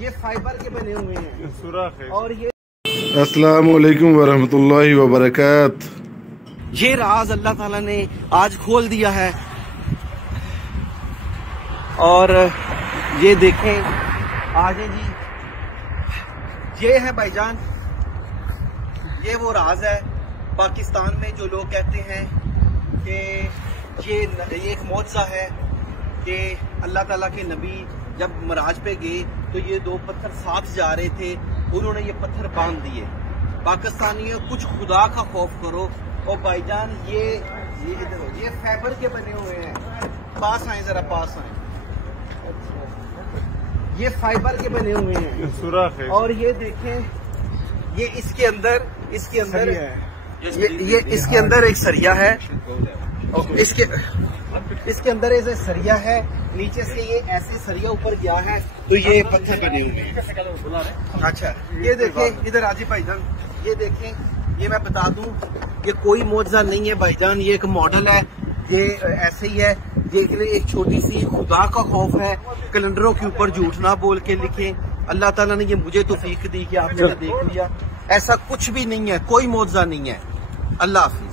ये फाइबर के बने हुए हैं सुराख है। और ये अस्सलाम वालेकुम वरहमतुल्लाहि वबरकात। ये राज अल्लाह ताला ने आज खोल दिया है। और ये देखें, आगे जी, ये है भाईजान, ये वो राज है पाकिस्तान में जो लोग कहते हैं कि ये एक मौजज़ा है कि अल्लाह ताला के नबी जब मराज पे गए तो ये दो पत्थर साथ जा रहे थे, उन्होंने ये पत्थर बांध दिए। पाकिस्तानियों, कुछ खुदा का खौफ करो। और भाईजान ये इधर हो, ये फाइबर के बने हुए हैं। पास आए, जरा पास आए। ये फाइबर के बने हुए हैं सुराख है। और ये देखें, ये इसके अंदर ये इसके अंदर एक सरिया है, और इसके अंदर एक सरिया है। नीचे से ये ऐसे सरिया ऊपर गया है, तो ये पत्थर बने हुए हैं। अच्छा, ये देखें इधर आजी भाईजान, ये देखें, ये मैं बता दूं, ये कोई मौजज़ा नहीं है भाईजान, ये एक मॉडल है। ये ऐसे ही है, देख ले, एक छोटी सी खुदा का खौफ है। कैलेंडरों के ऊपर झूठ ना बोल के लिखें। अल्लाह ताला ने ये मुझे तौफीक दी कि आपने देख लिया। ऐसा कुछ भी नहीं है, कोई मौजज़ा नहीं है। अल्लाह हाफ़िज़।